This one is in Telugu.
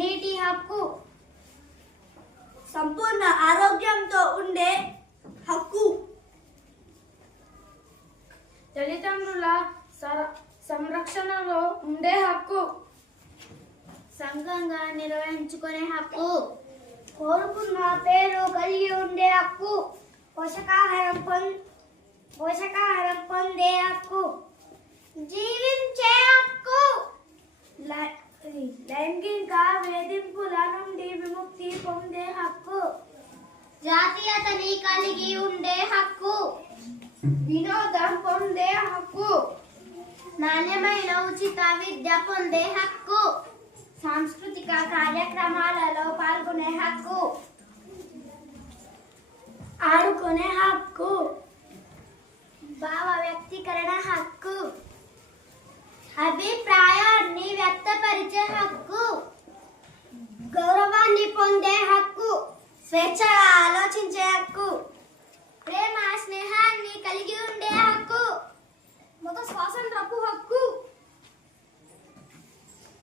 నీటి హక్కు, సంపూర్ణ ఆరోగ్యంతో ఉండే హక్కు, తల్లిదండ్రుల సంరక్షణలో ఉండే హక్కు, సంఘంగా నిర్వహించుకునే హక్కు, కోరుకున్న పేరు కలిగి ఉండే హక్కు, పోషకాహారం పొందే హక్కు, జీవించే హక్కు, లైంగిక వేధింపుల నుండి విముక్తి పొందే హక్కు, జాతీయతని కలిగి ఉండే హక్కు, వినోదం పొందే హక్కు, నాణ్యమైన ఉచిత విద్య పొందే హక్కు, సాంస్కృతిక కార్యక్రమాలలో పాల్గొనే హక్కు, ఆడుకునే హక్కు, భావ వ్యక్తీకరణ హక్కు, అభిప్రాయాన్ని వ్యక్తపరిచే హక్కు, గౌరవాన్ని పొందే హక్కు, స్వేచ్ఛగా